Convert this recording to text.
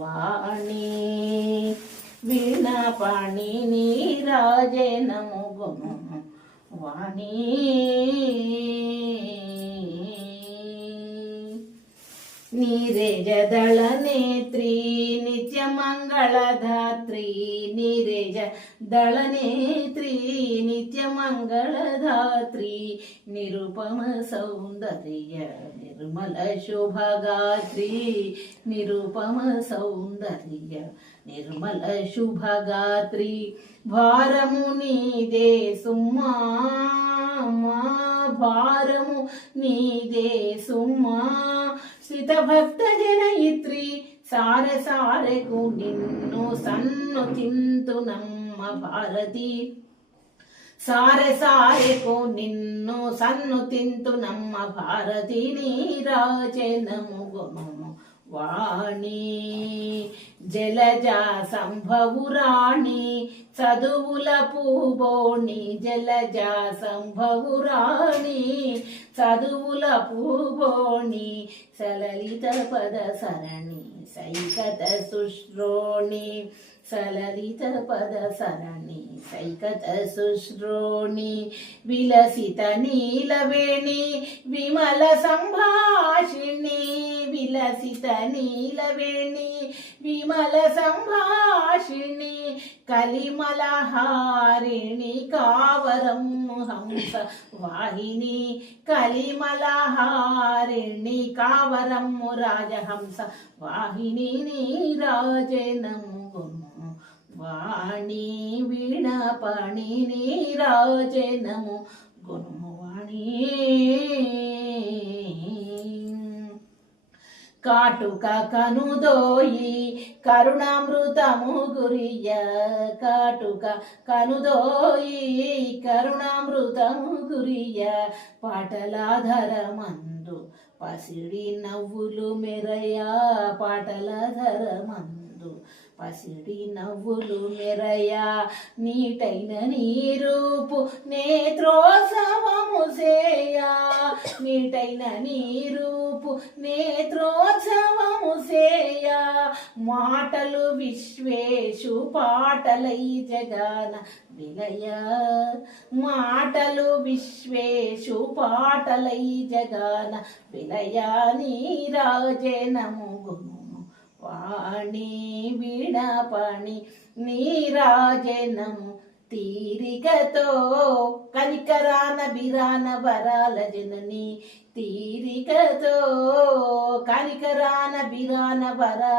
వాణి వీణాపాణి నీరాజనము గుణు వాణి నీరేజదళ నేత్రీ నిత్యమంగళధాత్రీ నీరేజ దళనేత్రీ నిత్యమంగళధాత్రీ నిరుపమ సౌందర్య నిర్మల శుభగాత్రీ నిరుపమ సౌందర్య నిర్మల శుభగాత్రీ భారము నీదే సుమ్మా భారము నీదే సుమ్మా శ్రితభక్త జనయిత్రి సారె సారెకు నిన్ను సన్నుతింతు నమ్మ భారతి సారె సారెకు నిన్ను సన్నుతింతు నమ్మ భారతి నీరాజనము గుణము వాణి జలజా సంభవురాణి చదువుల పూబోణి జలజా సంభవురాణి చదువుల పూబోణి సలలిత పద సరణి సైకత సుశ్రోణి సలలిత పద సరణి సైకత సుశ్రోణి విలసిత నీలవేణి విమల సంభాషిణి విలసిత నీలవేణి విమల సంభాషిణి కలిమలహారిణి కావరం హంస వాహిని కలిమలహారిణి కావరం రాజహంస వాహిని నీరాజనము వాణి వీణాపాణి నీరాజనము గుణము వాణి కాటుక కనుదోయి కరుణామృతము గురియ కాటుక కనుదోయి కరుణామృతము గురియ పాటలాధరమందు పసిడి నవ్వులు మెరయా పాటలాధరమందు పసిడి నవ్వులు మెరయా నీటైన నీరూపు నేత్రోత్సవము సేయా నీటైన నీరూపు నేత్రోత్సవము సేయా మాటలు విశ్వేషు పాటలై జగాన విలయ మాటలు విశ్వేషు పాటలై జగాన విలయ నీరాజనము గుణము వాణి వీణాపాణి నీరాజనము తీరికతో కనికరాన బిరాన వరాల జనని తీరికతో కనికరాన బిరాన వరాల